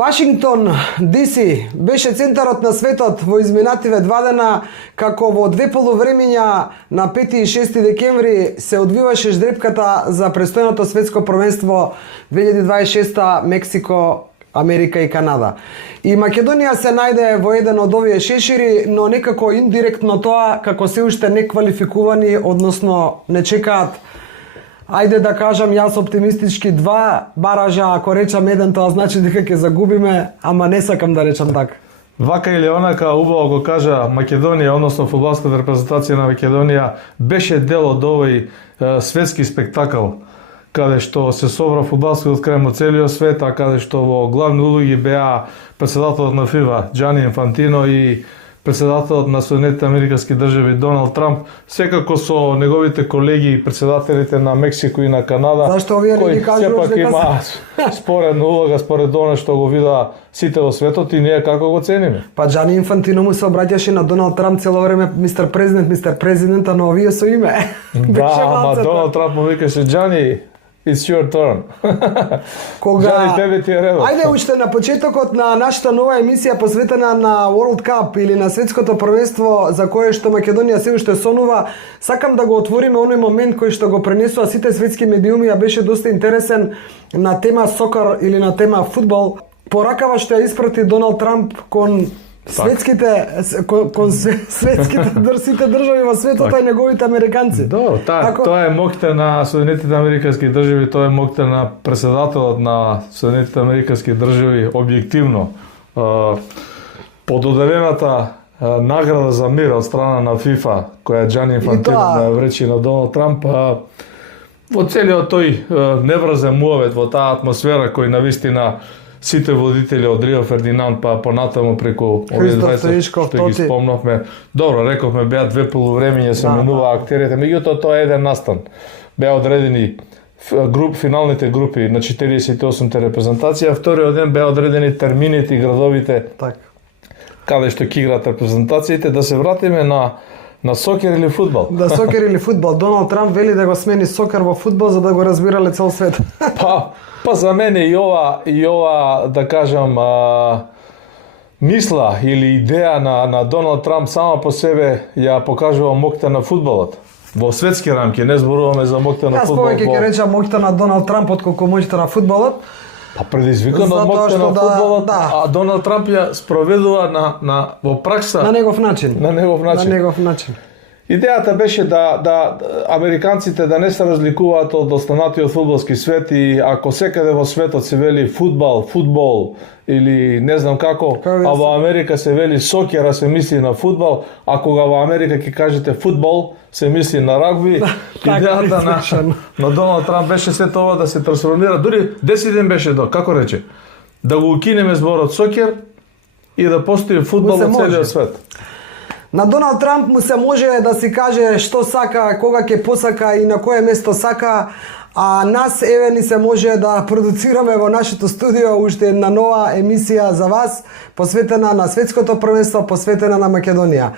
Вашингтон, DC, беше центарот на светот во изминативе 2 дена, како во две полувремиња на 5 и 6 декември се одвиваше ждрепката за престојното светско првенство 2026 Мексико, Америка и Канада. И Македонија се најде во еден од овие шешири, но некако индиректно тоа, како се уште неквалификувани, односно не чекаат, ајде да кажам јас оптимистички 2 баража, ако речам еден, тоа значи дека ќе загубиме, ама не сакам да речам така. Вака или онака, убаво го кажа, Македонија, односно фудбалската репрезентација на Македонија беше дел од овој светски спектакл, каде што се собра фудбалскиот крај од целиот свет, а каде што во главни улоги беа претседателот на ФИФА Џани Инфантино и претседателот на Соединетите Американски држави Доналд Трамп, секако со неговите колеги и претседателите на Мексико и на Канада. Зашто овие не ги кажуваш дека има споредна улога според она што го вида сите во светот и ние како го цениме. Па Џани Инфантино му се обраќаше на Доналд Трамп цело време мистер президент, а но овие со име. Да, ама Доналд Трамп му викаше Џани, it's your turn. Кога тебе ти е редот. Ајде уште на почетокот на нашата нова емисија посветена на World Cup или на светското првенство за кое што Македонија се уште сонува, сакам да го отвориме оној момент кој што го пренесува сите светски медиуми, а беше доста интересен на тема сокер или на тема фудбал. Поракава што ја испрати Доналд Трамп кон светските сите држави во светот и неговите американци. Тоа е моќта на Соединетите Американски држави, тоа е моќта на претседателот на Соединетите Американски држави објективно. Пододелената награда за мир од страна на ФИФА, која Џани Инфантино вречи на Доналд Трамп, во целиот тој неврзен муавет, во таа атмосфера кој навистина сите водители од Рио Фердинанд па понатаму преку овие 20 што ги спомнавме. Добро, рековме беа две полувремиња се менува актерите, меѓутоа тоа е еден настан. Беа одредени финалните групи на 48-те репрезентација, вториот ден беа одредени термините и градовите каде што ќе играат репрезентациите. Да се вратиме на сокер или фудбал. Да, сокер или фудбал. Доналд Трамп вели да го смени сокер во фудбал за да го разбирале цел свет. Па за мене и ова да кажам мисла или идеја на Доналд Трамп сама по себе ја покажува моќта на фудбалот. Во светски рамки, не зборуваме за моќта на фудбалот. Јас повеќе ќе речам моќта на Доналд Трамп отколку моќта на фудбалот. Па предизвикан од моќта на фудбалот, а Доналд Трамп ја спроведува во пракса на негов начин. На негов начин. Идејата беше да американците да не се разликуваат од останатиот фудбалски свет и ако секаде во светот се вели фудбал или не знам како, а во Америка се вели сокер, а се мисли на фудбал, а кога во Америка ќе кажете фудбал, се мисли на рагби. Идејата на Доналд Трамп беше сето ова да се трансформира, дури 10 ден беше како рече, да го укинеме зборот сокер и да постои фудбал во целиот свет. На Доналд Трамп му се може да си каже што сака, кога ќе посака и на кое место сака, а нас еве ни се може да продуцираме во нашето студио уште една нова емисија за вас, посветена на светското првенство, посветена на Македонија.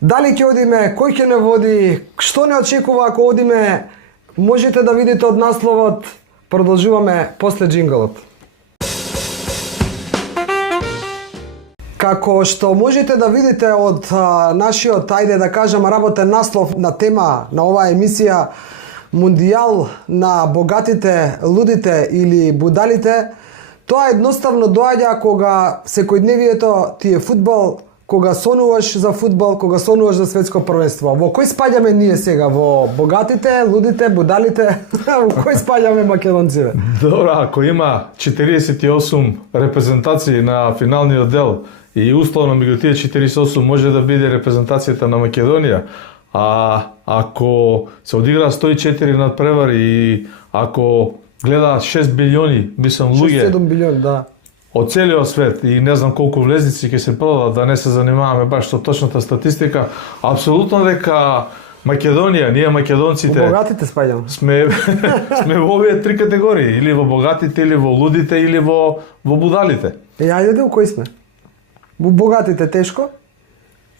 Дали ќе одиме, кој ќе не води, што не очекува ако одиме, можете да видите од насловот. Продолжуваме после джинглот. Како што можете да видите од нашиот, ајде да кажам, работен наслов на тема на оваа емисија, Мундијал на богатите, лудите или будалите, тоа едноставно доаѓа кога секојдневието ти е фудбал, кога сонуваш за фудбал, кога сонуваш за светско првенство. Во кој спаѓаме ние сега? Во богатите, лудите, будалите? Во кој спаѓаме македонците? Добро, ако има 48 репрезентации на финалниот дел и условно меѓу тие 48 може да биде репрезентацијата на Македонија, а ако се одигра 104 надпревари и ако гледаат 6 билиони, мислам луѓе, 6-7 билиони, да, од целиот свет и не знам колку влезници ќе се продадат, да не се занимаваме баш со точната статистика, апсолутно дека Македонија, ние македонците, во богатите спаѓаме. Сме во овие три категории, или во богатите, или во лудите, или во будалите. Ајде у кој сме? Во богатите тешко?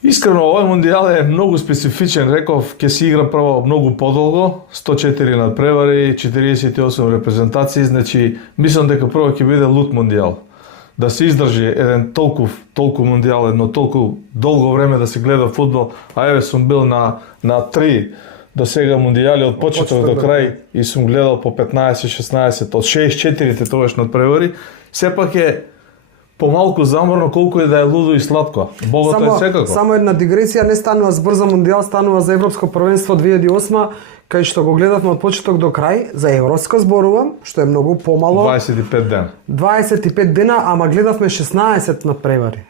Искрено, овој мундијал е многу специфичен, реков, ќе се игра прво многу подолго, 104 надпревари, 48 репрезентации, значи мислам дека прво ќе биде лут мундијал. да се издржи еден толку мондијал, едно толку долго време да се гледа фудбал, а еве сум бил на 3 до сега мондијали од почеток до крај и сум гледал по 15-16, од 64-те тогаш надпревари, сепак е помалку заморно колку е да е лудо и сладко. Богото е секако. Само една дигресија, не станува збор за мондијал, станува за Европско првенство 2008, кај што го гледавме од почеток до крај, за европско зборувам, што е многу помало. 25 дена. 25 дена, ама гледавме 16 надпревари.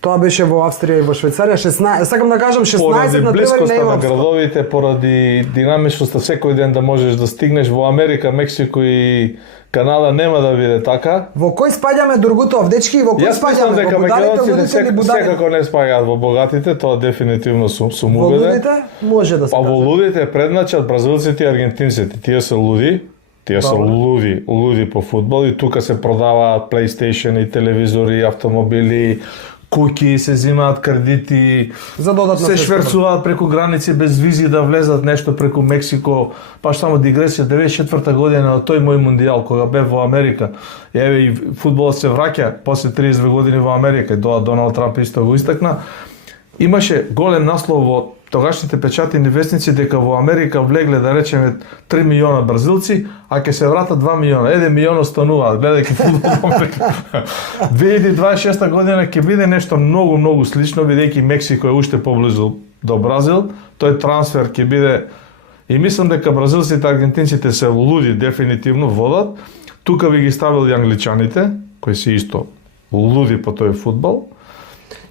Тоа беше во Австрија и во Швајцарија, 16, сакам да кажам 16 надпревари на на европско. градовите, поради динамичноста секој ден да можеш да стигнеш во Америка, Мексико и Канада нема да биде така. Во кој спаѓаме Другутов, дечки, во кој Јас мислам спаѓаме? дека Во будалите, македонците лудите или будалите? секако не спаѓаат во богатите, тоа дефинитивно сум Во убеден. лудите може да се Па во каже. лудите предначат бразилците и аргентинците. Тие се луди, тие се Добро. луди по фудбал и тука се продаваат PlayStation и телевизори, автомобили, куќи, се земаат кредити, За додатна се средства. шверцуваат преку граници без визи да влезат нешто преку Мексико. Паш само дигресија, 94-та година на тој мој мондијал кога бев во Америка. Еве и фудбалот се враќа после 32 години во Америка и тоа Доналд Трамп исто го истакна. Имаше голем наслов во тогашните печатни вестници дека во Америка влегле, да речеме, 3 милиона бразилци, а ќе се вратат 2 милиона. 1 милион остануваат гледајќи фудбал во Америка. 2026 година ќе биде нешто многу слично, бидејќи Мексико е уште поблизу до Бразил. Тој трансфер ќе биде, и мислам дека бразилците и аргентинците се луди дефинитивно водат. Тука би ги ставил и англичаните, кои се исто луди по тој фудбал.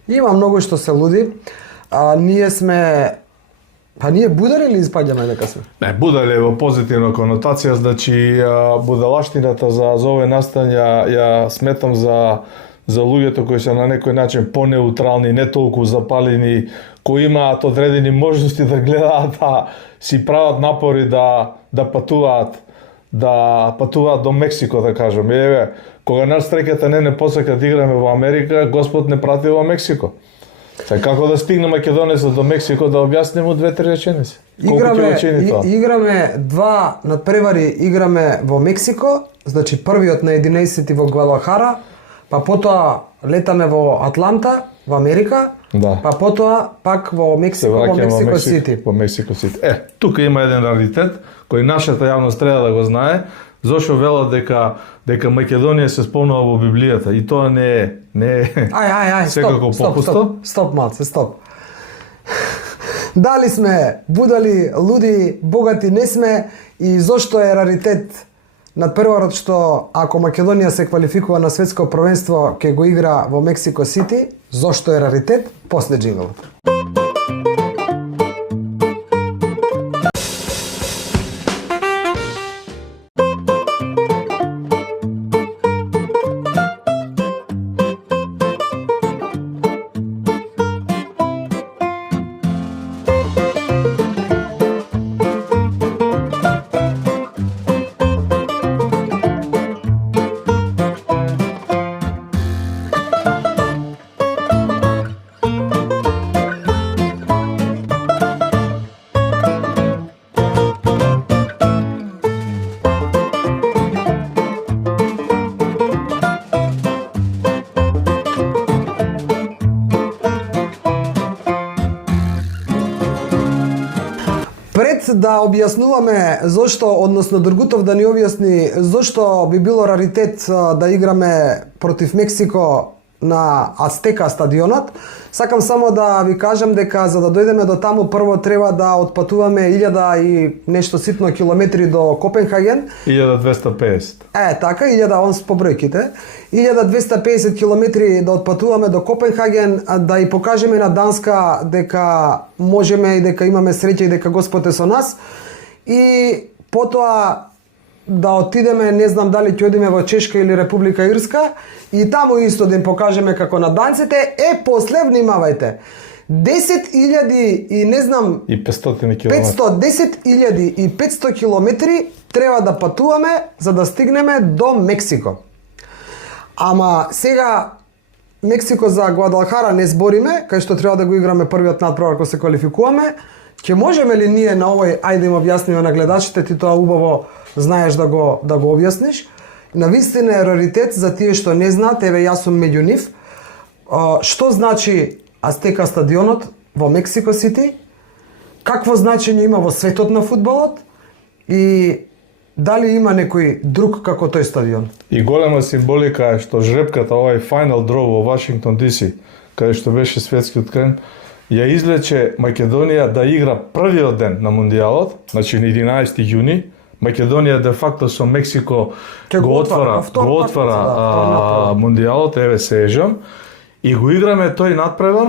Има многу што се луди. Ние сме... Па ние будари или испаѓаме дека сме? Не, будале во позитивна конотација, значи будалаштината за овој настан ја сметам за луѓето кои се на некој начин понеутрални, не толку запалени, кои имаат одредени можности да гледаат, си прават напори да патуваат до Мексико, да кажем. Еве, кога нас стреката не посака да играме во Америка, Господ не прати во Мексико. Како да стигне македонецот до Мексико, да објаснимо 2-3 реченици. Играме два надпревари, играме во Мексико, значи првиот на 11 во Гвадалахара, па потоа летаме во Атланта, во Америка, да. па потоа пак во Мексико, во Мексико Сити. Во Мексико Сити. Тука има еден раритет кој нашата јавност треба да го знае. Зошто велат дека Македонија се спомнува во Библијата и тоа не е Ај, секако попусто. Стоп, малце, стоп. Дали сме будали, луди, богати не сме и зошто е раритет надпреварот што ако Македонија се квалификува на светско првенство ќе го игра во Мексико Сити, зошто е раритет? После джинглот. Пред да објаснуваме зошто, односно Дргутов да ни објасни зошто би било раритет да играме против Мексико на Ацтека стадионот, сакам само да ви кажам дека за да дојдеме до таму прво треба да отпатуваме 1000 и нешто ситно километри до Копенхаген. 1250. Така, 1000 он по бројките. 1250 километри да отпатуваме до Копенхаген, да и покажеме на Данска дека можеме и дека имаме среќа и дека Господ е со нас. И потоа да отидеме, не знам дали ќе одиме во Чешка или Република Ирска, и таму исто да им покажеме како на данците. После внимавајте, 10.000 и не знам и 500 километри. 10.500 километри треба да патуваме за да стигнеме до Мексико. Ама сега Мексико за Гвадалахара не збориме, кај што треба да го играме првиот надпревар кога се квалификуваме. Ќе можеме ли ние на овој, ајде им објасниме на гледачите, ти тоа убаво знаеш да го објасниш. навистина е раритет за тие што не знаат, еве јас сум меѓу нив. Што значи Астека стадионот во Мексико Сити? Какво значење има во светот на фудбалот? И дали има некој друг како тој стадион? И голема символика е што жребката, овај Final Draw во Вашингтон DC, каде што беше светскиот крен, ја извлече Македонија да игра првиот ден на Мондијалот, значи на 11 јуни. Македонија де факто со Мексико го отвара Мондијалот, еве се ежам, и го играме тој надпревар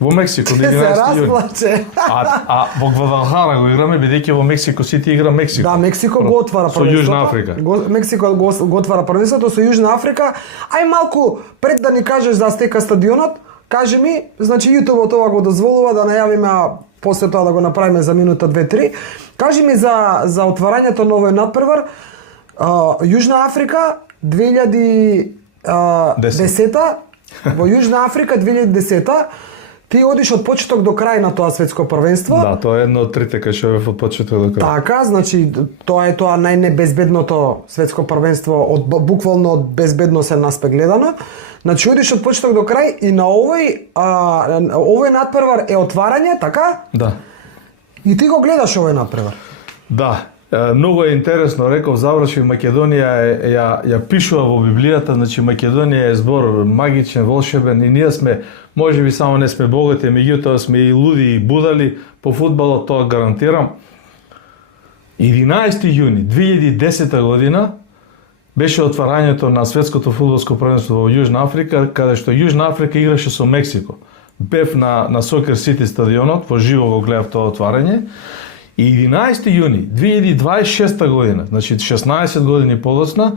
во Мексико на 11 јуни. А во Гвадалахара го играме, бидејќи во Мексико Сити игра Мексико. Да, Мексико го отвара со Јужна Африка. Мексико го отвара првенството со Јужна Африка. Ај малку пред да ни кажеш за Астека стадионот, кажи ми, значи YouTube ова го дозволува да најавиме после тоа да го направиме за минута 2-3. Кажи ми за отварањето на овој надпревар. Јужна Африка 2010 во Јужна Африка 2010 ти одиш од почеток до крај на тоа светско првенство. Да, тоа е едно од трите кај што од почеток до крај. Така, значи тоа е тоа најнебезбедното светско првенство буквално од безбедносен аспект гледано. Значи одиш од почеток до крај и на овој надпревар е отварање, така? Да. И ти го гледаш овој надпревар? Да. Многу е интересно, реков, заврши Македонија ја пишува во Библијата, значи Македонија е збор магичен, волшебен и ние сме, можеби само не сме богати, меѓутоа сме и луди и будали по фудбалот, тоа гарантирам. 11 јуни 2010 година беше отварањето на светското фудбалско првенство во Јужна Африка, каде што Јужна Африка играше со Мексико. Бев на Soccer City стадионот, во живо го гледав тоа отварање. И 11 јуни 2026 година, значи 16 години подоцна,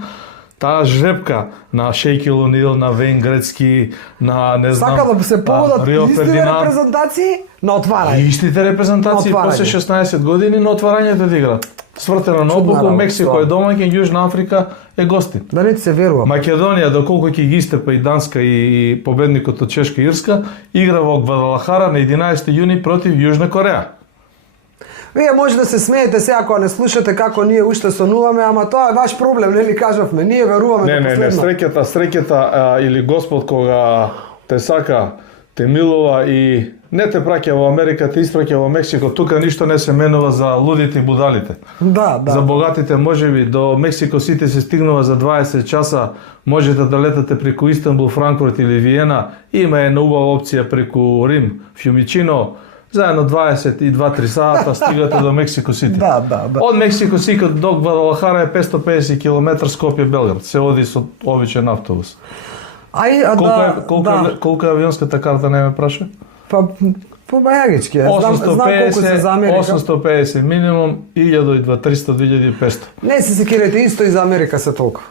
таа жребка на Шејкил Онил, на Вейн Грецки, на не знам, сака да се поводат Рио истите Фердинанд, репрезентации на отварање. Истите репрезентации после 16 години на отварањето да играат. Свртено на обуку, Мексико е домаќин, Јужна Африка е гостин. Да не ти се верува. Македонија, доколку ќе ги истепа и Данска и победникот од Чешка и Ирска, игра во Гвадалахара на 11 јуни против Јужна Кореја. Вие може да се смеете сега ако не слушате како ние уште сонуваме, ама тоа е ваш проблем, нели кажавме, ние веруваме до последно. Не, среќата или Господ кога те сака, те милува и не те праќа во Америка, те испраќа во Мексико, тука ништо не се менува за лудите и будалите. Да. За богатите можеби до Мексико Сити се стигнува за 20 часа, можете да летате преку Истанбул, Франкфурт или Виена, има една убава опција преку Рим, Фјумичино, заедно 22-3 сата стигате до Мексико Сити. Да. Од Мексико Сити до Гвадалахара е 550 км, Скопје Белград. Се оди со обичен автобус. Колку е авионската карта, не ме праша? Па по бајагички, знам колку се за Америка. 850 минимум, 1300-2500. Не се секирате, исто и за Америка се толку.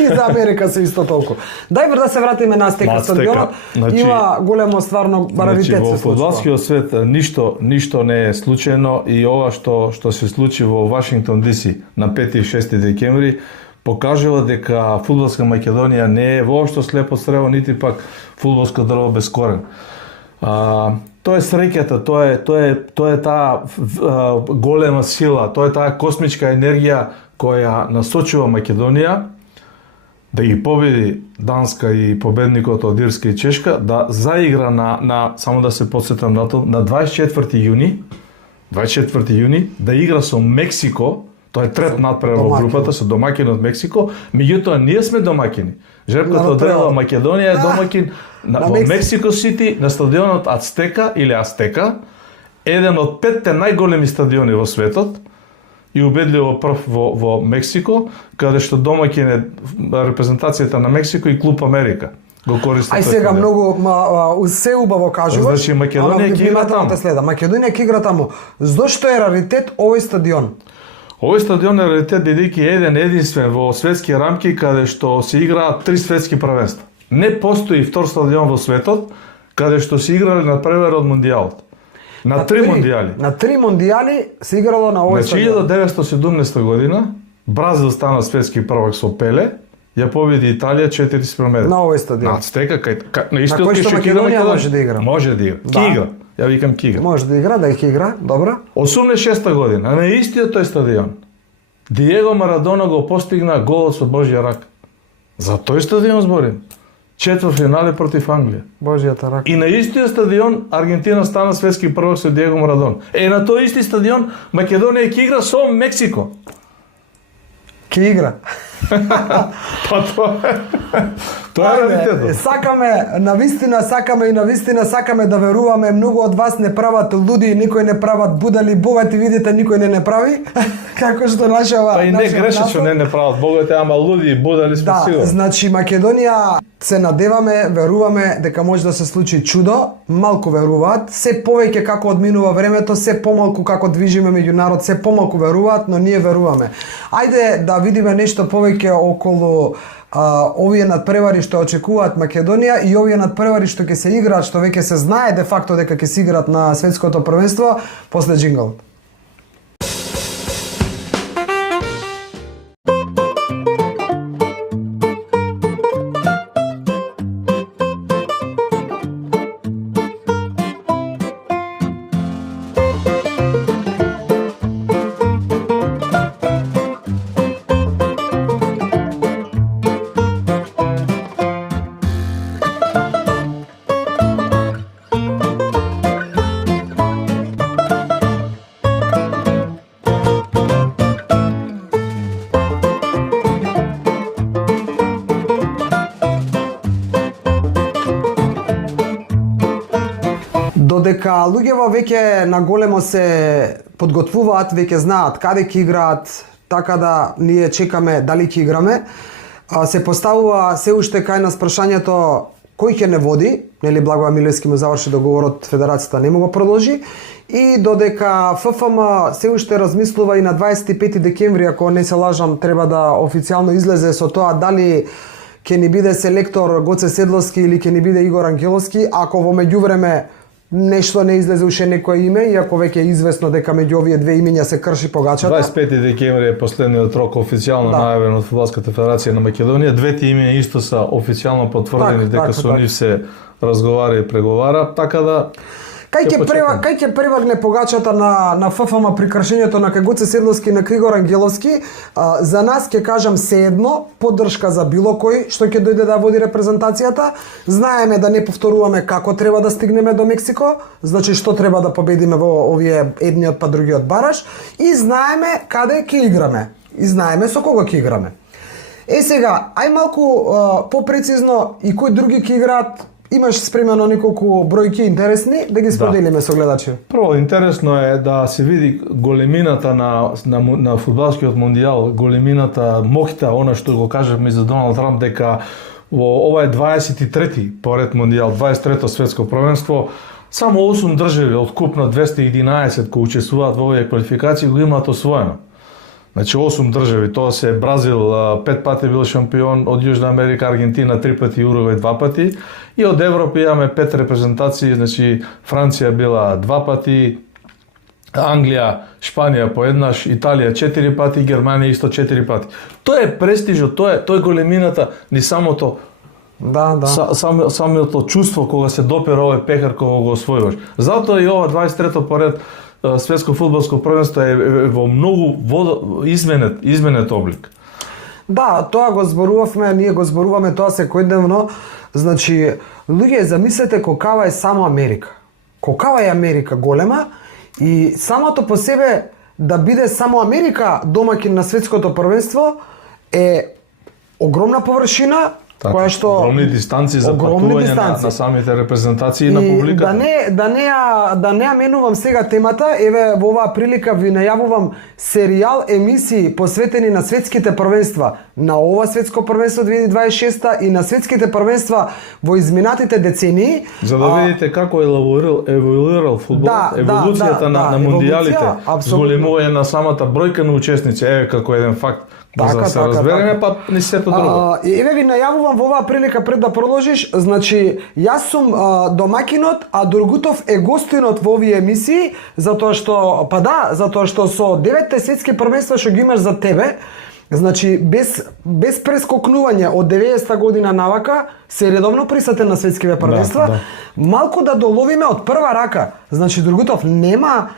И за Америка се исто толку. Дај да се вратиме на Астека стадионот. Има големо стварно раритет се случува. Во фудбалскиот свет ништо не е случајно и ова што се случи во Вашингтон DC на 5 и 6 декември покажува дека фудбалска Македонија не е воопшто слепо црево, нити пак фудбалско дрво без корен. Тоа е среќата, тоа е таа голема сила, тоа е таа космичка енергија која насочува Македонија да ги победи Данска и победникот од Ирска и Чешка, да заигра на само да се потсетам на тоа, на 24 јуни да игра со Мексико. Тоа е трет надпревар во групата со домаќин од Мексико, меѓутоа ние сме домаќини. Жребката одрела Македонија е домаќин во Мексико Сити на стадионот Ацтека или Астека, еден од 5 најголеми стадиони во светот и убедливо прв во Мексико, каде што домаќин е репрезентацијата на Мексико и Клуб Америка. Го користи. Ај сега многу се убаво кажуваш. Значи Македонија ќе игра таму. Македонија ќе игра таму. Зошто е раритет овој стадион? Овој стадион е раритет бидејќи е единствен во светски рамки каде што се играат 3 светски првенства. Не постои втор стадион во светот каде што се играле на првер од Мондијалот. На 3 мондијали. На 3 мондијали се играло на овој стадион. Значи 1917 година Бразил стана светски prvак со Пеле, ја победи Италија 4-1. На овој стадион. На Ацтека, на истиот кој што Македонија може да игра. Може да игра. Ќе игра. Ја викам ќе игра. Може да игра, да ќе игра, добро. 86 година, на истиот тој стадион, Диего Марадона го постигна голот со Божја рака. За тој стадион зборим. Четвртфинале против Англија. Божјата рака. И на истиот стадион Аргентина стана светски првак со Диего Марадон. На тој исти стадион Македонија ќе игра со Мексико. Ке игра. Па тоа е реалитетот. Сакаме, навистина сакаме да веруваме. Многу од вас не прават луди, никој не прават будали, богати видите, никој не прави. Како што нашава. Па и не греши што не прават богати, ама луди и будали сме сигурни. Значи Македонија се надеваме, веруваме дека може да се случи чудо. Малку веруваат, се повеќе како одминува времето, се помалку како движиме меѓу народ, се помалку веруваат, но ние веруваме. Ајде да видиме нешто повеќе околу овие надпревари што очекуваат Македонија и овие надпревари што ќе се играат, што веќе се знае де факто дека ќе се играат на светското првенство после джингл. Додека луѓето веќе на големо се подготвуваат, веќе знаат каде ќе играат, така да ние чекаме дали ќе играме, се поставува се уште кај нас прашањето кој ќе не води, нели Благоја Милевски му заврши договорот, федерацијата не му го продолжи, и додека ФФМ се уште размислува и на 25 декември, ако не се лажам, треба да официјално излезе со тоа дали ќе ни биде селектор Гоце Седловски или ќе ни биде Игор Ангеловски, ако во меѓувреме нешто не излезе уште некое име, иако веќе е известно дека меѓу овие две имиња се крши погачата. 25 декември е последниот рок официјално најавен од Фудбалската федерација на Македонија. Двете имиња исто се официјално потврдени дека со нив се разговара и преговара, така да Кај ќе превагне погачата на ФФМ при кршењето на Гоце Седловски и на Игор Ангеловски, за нас ќе кажам седно поддршка за било кој што ќе дојде да води репрезентацијата. Знаеме да не повторуваме како треба да стигнеме до Мексико, значи што треба да победиме во овие едниот па другиот бараж, и знаеме каде ќе играме. И знаеме со кого ќе играме. Сега, ај малку попрецизно и кои други ќе играат. Имаш спремено неколку бројки интересни да ги споделиме со гледачи. Прво, интересно е да се види големината на фудбалскиот мондијал, големината, моќта, она што го кажавме за Доналд Трамп, дека во ова е 23-ти поред мондијал, 23-то светско првенство, само 8 држави од купно 211 кои учествуваат во овие квалификации го имаат освоено. Значи 8 држави, тоа се Бразил 5 пати бил шампион, од Јужна Америка, Аргентина 3 пати, Уругвај 2 пати, и од Европа имаме 5 репрезентации, значи Франција била 2 пати, Англија, Шпанија по еднаш, Италија 4 пати, Германија исто 4 пати. Тоа е престижот, тоа е големината, ни самото самото чувство кога се допира овој пехар кога го освојуваш. Затоа и ова 23-то поред светско фудбалско првенство е во многу изменет облик. Да, тоа го зборувавме, ние го зборуваме тоа секојдневно. Значи, луѓе, замислете колкава е само Америка. Колкава е Америка голема и самото по себе да биде само Америка домаќин на светското првенство е огромна површина, која што огромни дистанции за патување на самите репрезентации на публиката. Да не ја менувам сега темата, еве во оваа прилика ви најавувам серијал емисии посветени на светските првенства, на ова светско првенство 2026 и на светските првенства во изминатите децении, за да видите како еволюирал фудбал, еволуцијата на мондијалите, зголемување на самата бројка на учесници, еве како еден факт. За да се разбереме, па не сето друго. Еве ви најавувам во оваа прилика пред да продолжиш, значи јас сум домакинот, а Дургутов е гостинот во овие емисии, затоа што со 9-те светски првенства што ги имаш за тебе, значи без прескокнување од 90-та година навака, се редовно присутен на светскиве првенства, малку да доловиме од прва рака. Значи Дургутов нема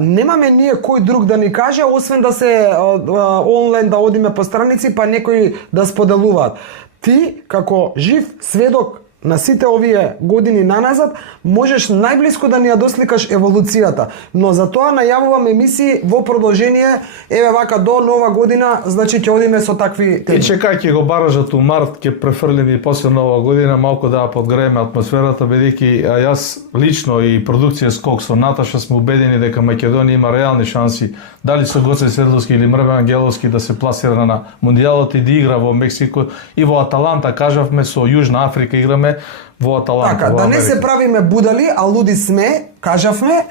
немаме ние кој друг да ни каже, освен да се онлайн да одиме по страници, па некои да споделуваат. Ти, како жив сведок на сите овие години наназад, можеш најблиско да ни ја досликаш еволуцијата. Но за тоа најавувам емисии во продолжение, еве вака до нова година, значи ќе одиме со такви теми. И чекај, ќе го баражат у март, ќе префрлиме и после нова година, малку да подгрееме атмосферата, бидејќи јас лично и продукција Скок со Наташа сме убедени дека Македонија има реални шанси, дали со Гоце Седловски или Мрве Ангеловски, да се пласира на Мондијалот и да игра во Мексико и во Аталанта, кажавме, со Јужна Африка играме во Аталанта. Така, да не се правиме будали, а луди сме, кажавме,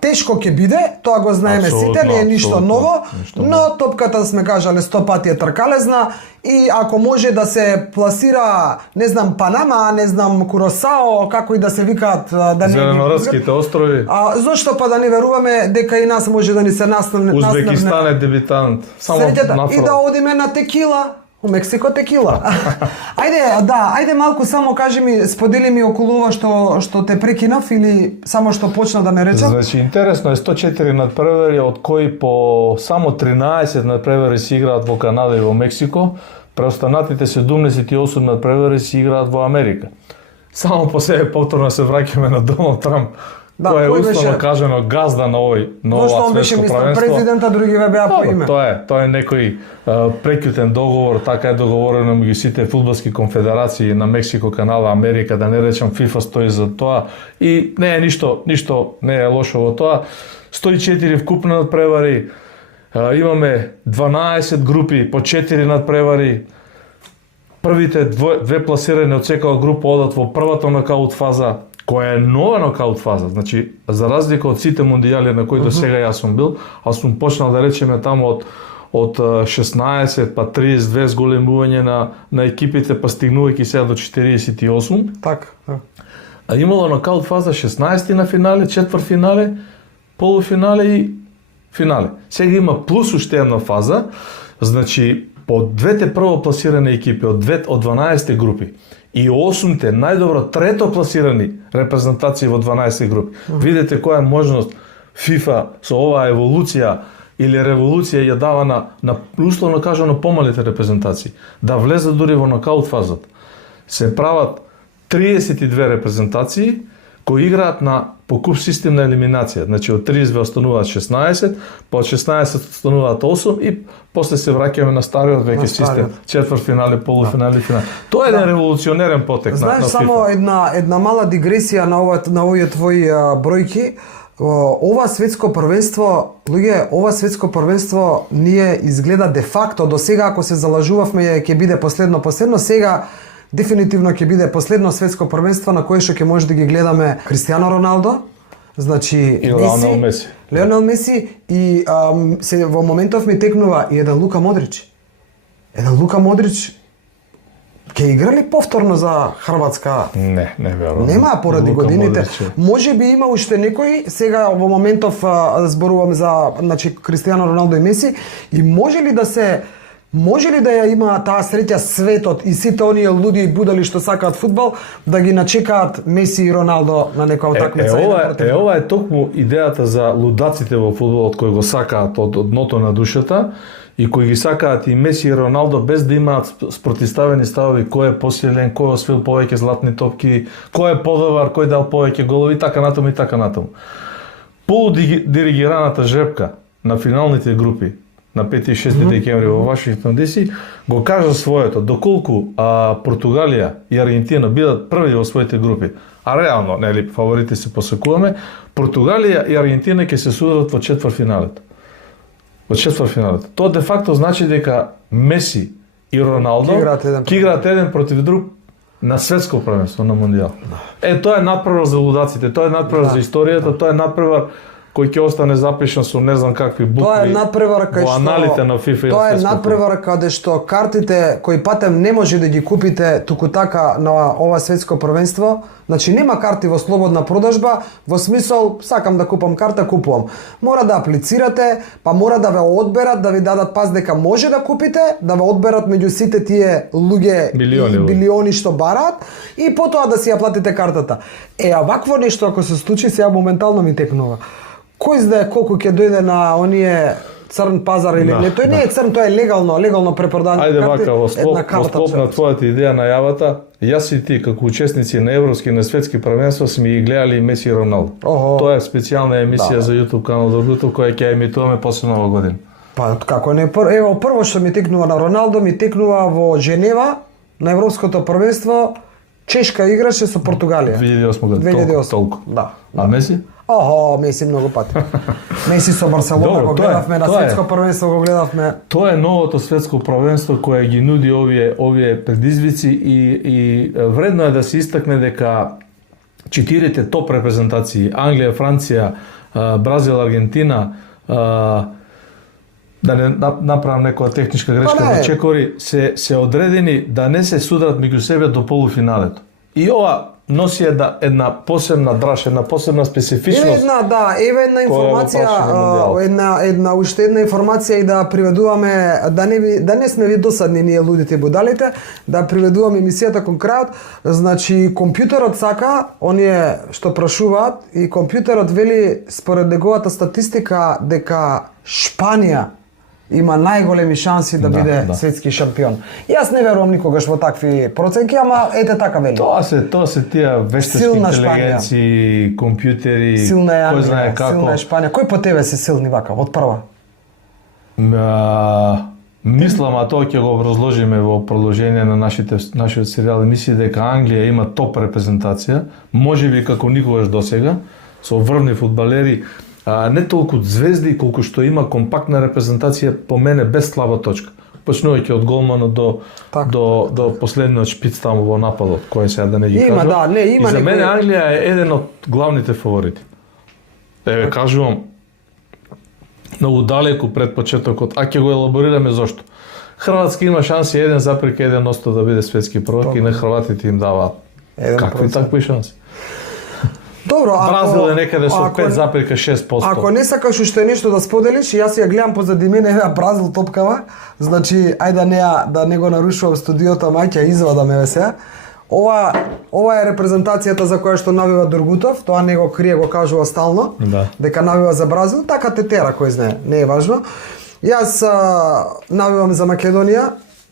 тешко ќе биде, тоа го знаеме сите, не е ништо ново, но топката сме кажале 100 пати е тркалезна и ако може да се пласира, не знам, Панама, не знам, Куросао, како и да се викаат, да не Зеленородските острови. Зошто па да не веруваме дека и нас може да ни се наснавне Узбекистан е дебитант. Само и да одиме на текила. У Мексико текила. Ајде малку само кажи ми, сподели ми околу ова што те прекинав или само што почна да не речам. Значи интересно е 104 надпревари, од кои по само 13 надпревари се играат во Канада и во Мексико, преостанатите 78 надпревари се играат во Америка. Само по себе повторно се враќаме на Доналд Трамп. Кој е условно кажано газда на ова светско првенство. Президента, други ве беа по име. Тоа е некој прекјутен договор, така е договорено меѓу сите фудбалски конфедерации на Мексико, Канада, Америка, да не речам ФИФА стои за тоа и не е ништо не е лошо во тоа. 104 вкупно надпревари, имаме 12 групи по 4 надпревари. Првите две пласирани од секоја група одат во првата нокаут фаза, која е нова нокаут фаза. Значи, за разлика од сите мондијали на кои до сега јас сум бил, аз сум почнал да речеме таму од 16 па 32 зголемување на екипите, па стигнувајќи сега до 48. Така. А имало нокаут фаза 16 на финале, четвртфинале, полуфинале и финале. Сега има плюс уште една фаза, значи по двете прво пласирани екипи од 12 групи и 8-те најдобро трето пласирани репрезентации во 12 групи. Видете која е можност ФИФА со оваа еволуција или револуција ја дава на условно кажано помалите репрезентации да влезат дури во нокаут фазата. Се прават 32 репрезентации кои играат по куп систем на елиминација. Значи од 32 остануваат 16, по 16 остануваат 8 и после се враќаме на стариот веќе систем. Четвртфинале, полуфинале, финале. Тоа е еден револуционерен потек на FIFA. Знаеш, само една мала дигресија на овие твои бројки. Ова светско првенство, луѓе, ова светско првенство ние изгледа де факто до сега, ако се залажувавме ќе биде последно, сега дефинитивно ќе биде последно светско првенство на кое што ќе може да ги гледаме Кристијано Роналдо, значи и Леонел Меси и се во моментов ми текнува и еден Лука Модрич. Ќе игра ли повторно за Хрватска? Не верувам. Нема поради годините. Може би има уште некои, сега во моментов зборувам за Кристијано Роналдо и Меси и може ли да ја има таа среќа светот и сите оние луди и будали што сакаат фудбал да ги начекаат Меси и Роналдо на некоја утакмица? Ова е токму идејата за лудаците во фудбалот кои го сакаат од дното на душата и кои ги сакаат и Меси и Роналдо без да имаат спротивставени ставови кој е посилен, кој освоил повеќе златни топки, кој е подобар, кој дал повеќе голови, така натаму. Полудиригираната жребка на финалните групи на 5 и 6 декември во Вашингтон ДС го кажа своето, доколку Португалија и Аргентина бидат први во своите групи, а реално, нели, фаворите се посекуваме, Португалија и Аргентина ќе се судрат во четвртфиналето. Тоа де факто значи дека Меси и Роналдо ќе играат еден против друг на светско првенство, на мондијал. Тоа е надпревар за лудаците, тоа е надпревар за историјата, тоа е надпревар кој ќе остане запишан со не знам какви букви. Тоа е надпревара кај што аналите на FIFA. Тоа е надпревара каде што картите кои патем не може да ги купите туку така на ова светско првенство. Значи нема карти во слободна продажба, во смисол сакам да купам карта, купувам. Мора да аплицирате, па мора да ве одберат, да ви дадат пас дека може да купите, да ве одберат меѓу сите тие луѓе и билиони што бараат и потоа да си ја платите картата. А вакво нешто ако се случи, сега моментално ми текнува. Кој знае колку ќе дојде на оние црн пазар или не, тој не е црн, тоа е легално препродадено. Ајде вака, во склоп на твојата идеја најавата, јас и ти како учесници на европски и на светски првенства сме ги гледали Меси и Роналдо. Тоа е специјална емисија за YouTube канал Догутов која ќе емитуваме после Нова година. Па како не, ево прво што ми текнува на Роналдо, ми текнува во Женева на европското првенство. Чешка играше со Португалија. 2008 година. 2008. Толку. Да. А Меси? Меси многу пати. Меси со Барселона го гледавме, на светско првенство го гледавме. Тоа е новото светско првенство кое ги нуди овие предизвици и вредно е да се истакне дека четирите топ репрезентации Англија, Франција, Бразил, Аргентина, да не направам некоја техничка грешка во чекори, се одредени да не се судрат меѓу себе до полуфиналето. И ова носи една посебна драж, една посебна специфичност. Една информација, уште една информација и да приведуваме, да не сме ви досадни ние лудите будалите, да приведуваме емисијата кон крајот. Значи, компјутерот сака, оние што прашуваат, и компјутерот вели според неговата статистика дека Шпанија има најголеми шанси да биде светски шампион. Јас не верувам никогаш во такви проценки, ама ете така вели. Тоа се тие вештачки интелигенции, компјутери, кој знае како. Силна Шпанија. Кој по тебе се силни вака од прва? Мислам, а тоа ќе го образложиме во продолжение на нашиот серијал емисија, дека Англија има топ репрезентација, можеби како никогаш досега, со врвни фудбалери, не толку звезди колку што има компактна репрезентација по мене без слаба точка. Почнувајќи од голманот до последниот шпиц таму во нападот, кој сега да не ги кажам. И за мене Англија е еден од главните фаворити. Еве кажувам многу далеку пред почетокот, а ќе го елаборираме зошто. Хрватска има шанси 1,1% да биде светски првак и на хрватите им даваат какви такви шанси. Добро, Бразил е некаде со 5,6%. Ако не сакаш уште нешто да споделиш, јас ја гледам позади мене Бразил топкава, значи ајде да не го нарушувам студиото, мај ќе извадам еве сега. Ова е репрезентацијата за која што навива Дургутов, тоа не го крие, го кажува стално, дека навива за Бразил, така те тера, кој знае, не е важно. Јас навивам за Македонија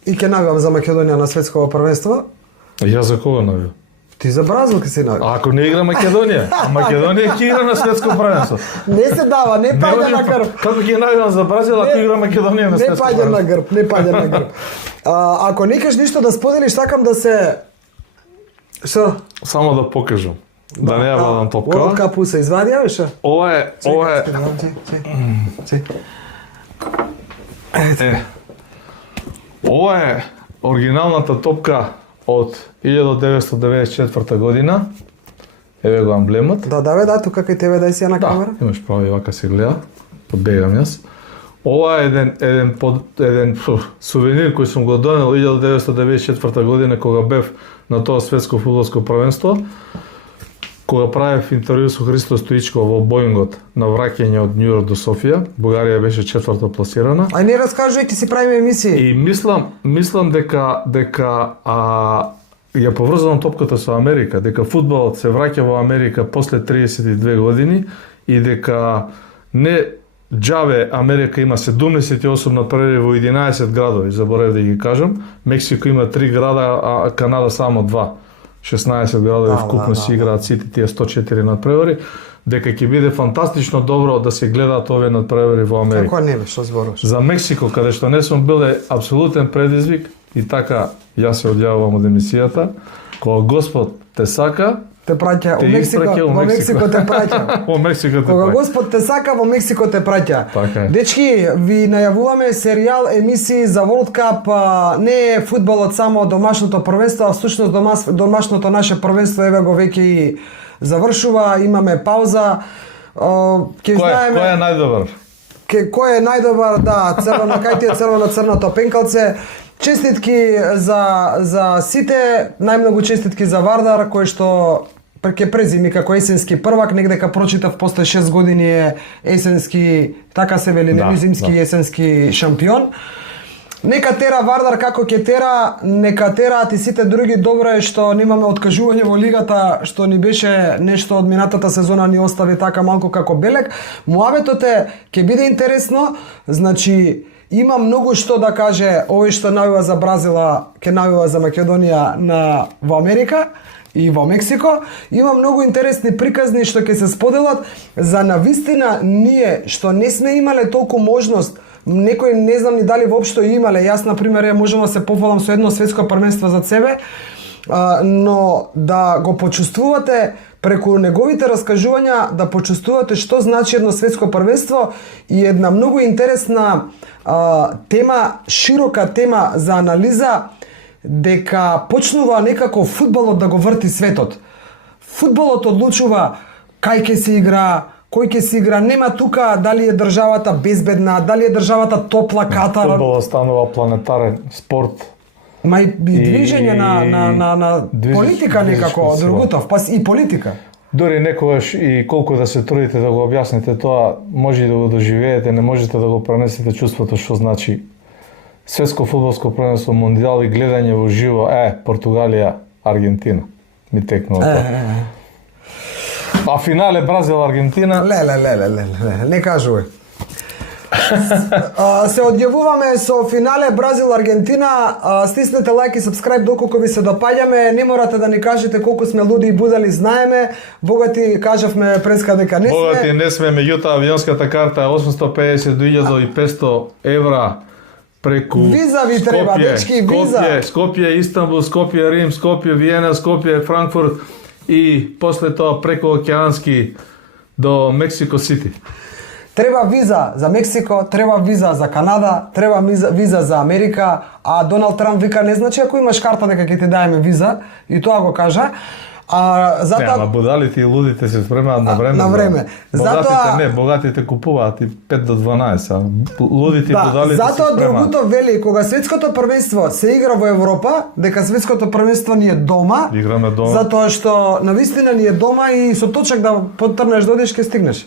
и ќе навивам за Македонија на светско првенство. Јас за кого навивам? Ти за Бразил ке си навива. Ако не игра Македонија, Македонија ќе игра на светско првенство. Не се дава, не паѓа на грб. Како ќе навивам за Бразил ако игра Македонија на светско првенство? Не паѓа на грб. Ако не кажеш ништо да споделиш, сакам да се само да покажам. Да не ја вадам топка. World Cup се извадија, веша? Ова е Ова е оригиналната топка од 1994 година. Еве го амблемот. Да, тука кај тебе дај си ја на камера. Имаш право и вака се гледа. Подбегам јас. Ова е еден сувенир кој сум го донел 1994 година кога бев на тоа светско фудбалско првенство. Кога правев интервју со Христо Стоичко во Боингот на враќање од Њујорк до Софија, Бугарија беше четврто пласирана. Ај не раскажувај, ќе си правиме емисии. И мислам дека ја поврзувам топката со Америка, дека фудбалот се враќа во Америка после 32 години и дека не џабе Америка има 78 натпревари во 11 градови, заборев да ги кажам. Мексико има 3 града, а Канада само 2. 16 градови вкупно си играат сите тие 104 надпревари, дека ќе биде фантастично добро да се гледаат овие надпревари во Америка. Како не бе, што зборуваш? За Мексико, каде што не сум бил, е апсолутен предизвик и така јас се одјавувам од емисијата. Кога Господ те сака, те праќа во Мексико те праќа. Во Мексико те праќа. Кога Господ те сака, во Мексико те праќа. Дечки, ви најавуваме серијал емисии за World Cup, не е фудбалот само домашното првенство, а всушност домашното наше првенство еве го веќе и завршува, имаме пауза. Ќе знаеме кој е најдобар? Кој е најдобар, да, црвено кај ти е црвено-црното пенкалце. Честитки за сите, најмногу честитки за Вардар, кој што ќе презими како есенски првак, негдека прочитав после 6 години е есенски, така се вели, зимски есенски шампион. Нека тера Вардар како ќе тера, нека тераат и сите други. Добро е што немаме откажување во лигата, што ни беше нешто од минатата сезона, ни остави така малку како белег. Муабетот ќе биде интересно, значи има многу што да каже овој што навива за Бразила, ќе навива за Македонија во Америка и во Мексико. Има многу интересни приказни што ќе се споделат за навистина ние што не сме имале толку можност. Некој не знам ни дали воопшто имале. Јас на пример можам да се пофалам со едно светско првенство за себе, но да го почувствувате преку неговите раскажувања, да почувствувате што значи едно светско првенство и една многу интересна тема, широка тема за анализа, дека почнува некако фудбалот да го врти светот. Фудбалот одлучува кај ќе се игра, кој ќе се игра, нема тука дали е државата безбедна, дали е државата топла, Катар. Фудбалот станува планетарен спорт. Ма и движење на политика некако, Другутов, па и политика. Дори некогаш и колку да се трудите да го објасните тоа, може и да го доживеете, не можете да го пренесете чувството што значи светско фудбалско првенство, мондијал и гледање во живо, Португалија, Аргентина. Ми текнува тоа. А финале Бразил-Аргентина? Не кажувај. Се одјавуваме со финале Бразил-Аргентина. Стиснете лайк и сабскрајб доколку ви се допаѓаме. Не морате да ни кажете колку сме луди и будали, знаеме. Богати кажавме преска дека не сме. Богати не сме, меѓутоа авионската карта е 850 до 1500 евра преку виза ви треба, дечки, виза. Скопје, Истанбул, Скопје, Рим, Скопје, Виена, Скопје, Франкфурт и после тоа преку океански до Мексико Сити. Треба виза за Мексико, треба виза за Канада, треба виза за Америка, а Доналд Трамп вика не значи ако имаш карта дека ќе ти даеме виза, и тоа го кажа. Ама будалите и лудите се спремаат на време. На време. Богатите купуваат и 5 до 12, лудите и будалите се спремаат. Затоа Другутов вели, кога светското првенство се игра во Европа, дека светското првенство ни е дома, играме дома. Затоа што навистина ни е дома и со точак да потрнеш да одиш ќе стигнеш.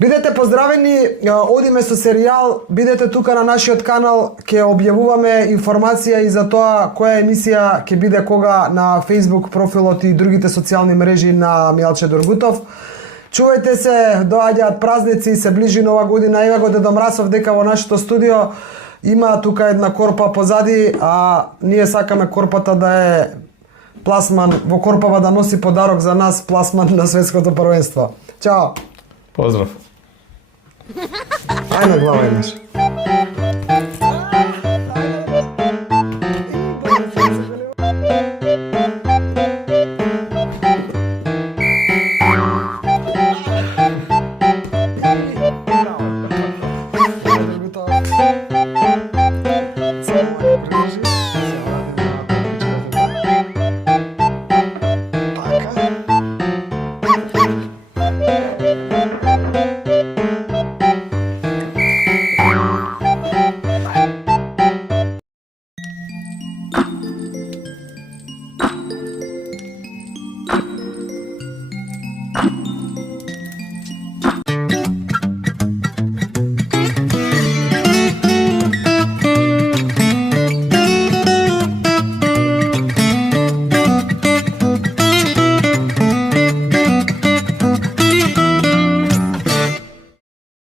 Бидете поздравени, одиме со серијал, бидете тука на нашиот канал, ќе објавуваме информација и за тоа која емисија ќе биде кога на Facebook профилот и другите социјални мрежи на Милче Другутов. Чувајте се, доаѓаат празници, се ближи нова година, ева го Дедо Мрасов дека во нашето студио има тука една корпа позади, а ние сакаме корпата да е пласман, во корпава да носи подарок за нас, пласман на светското првенство. Чао! Поздрав! Ајде глава имаш.